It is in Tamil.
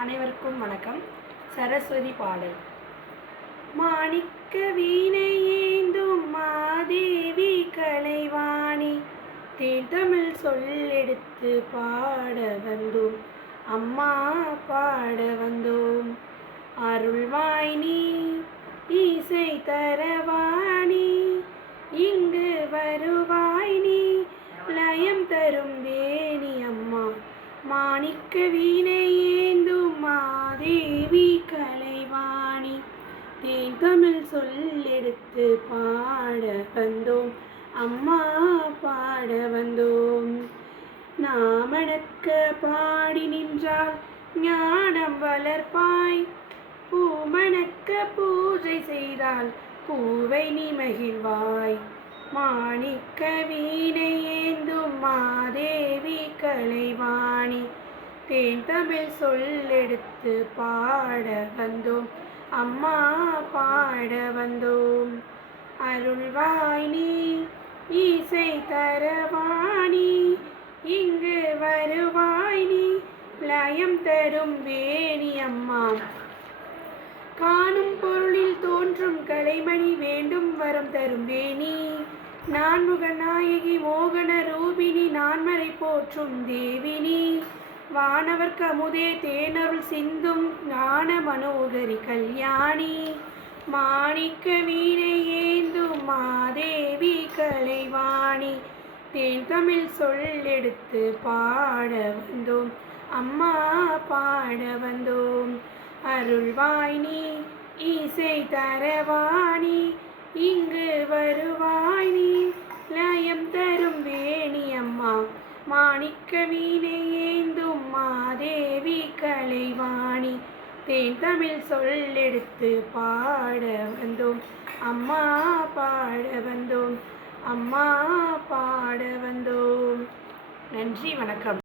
அனைவருக்கும் வணக்கம். சரஸ்வதி பாடல். மாணிக்க வீணை ஏந்தும் மாதேவி கலைவாணி, தேன் தமிழ் சொல்லெடுத்து பாட வந்தோம், அம்மா பாட வந்தோம். அருள்வாய் நீ இசை தரவாணி, இங்கு வருவாய் நீ லயம் தரும் வேணி அம்மா. மாணிக்க வீணை ஏந்தும் மாதேவி கலைவாணி, தேன் தமிழ் சொல்லெடுத்து பாட வந்தோம், அம்மா பாட வந்தோம். நாமணக்க பாடி நின்றால் ஞானம் வளர்ப்பாய், பூமணக்க பூஜை செய்தால் பூவை நீ மகிழ்வாய். மாணிக்க வீணை ஏந்தும் மாதேவி கலைவாணி, தேன் தமிழ் சொல்லெடுத்து பாட வந்தோம், அம்மா பாட வந்தோம். அருள்வாய் நீ இசை தரவாணி, இங்கு வருவாய் நீ லயம் தரும் வேணி அம்மா. காணும் பொருளில் தோன்றும் கலைமணி, வேண்டும் வரம் தரும் வேணி. நான்முக நாயகி மோகன ரூபிணி, நான்மறை போற்றும் தேவினி. வானவர்க்கு அமுதே தேனருள் சிந்தும் ஞான மனோகரி கல்யாணி. மாணிக்க வீணை ஏந்தும் மாதேவி கலைவாணி, தேன் தமிழ் சொல்லெடுத்து பாட வந்தோம், அம்மா பாட வந்தோம். அருள்வாய் நீ இசை தரவாணி, இங்கு வருவாய் நீ லயம் தரும் வேணி அம்மா. மாணிக்க வீணை ஏந்தும் மாதேவி கலைவாணி, தேன் தமிழ் சொல்லெடுத்து பாட வந்தோம், அம்மா பாட வந்தோம், அம்மா பாட வந்தோம். நன்றி, வணக்கம்.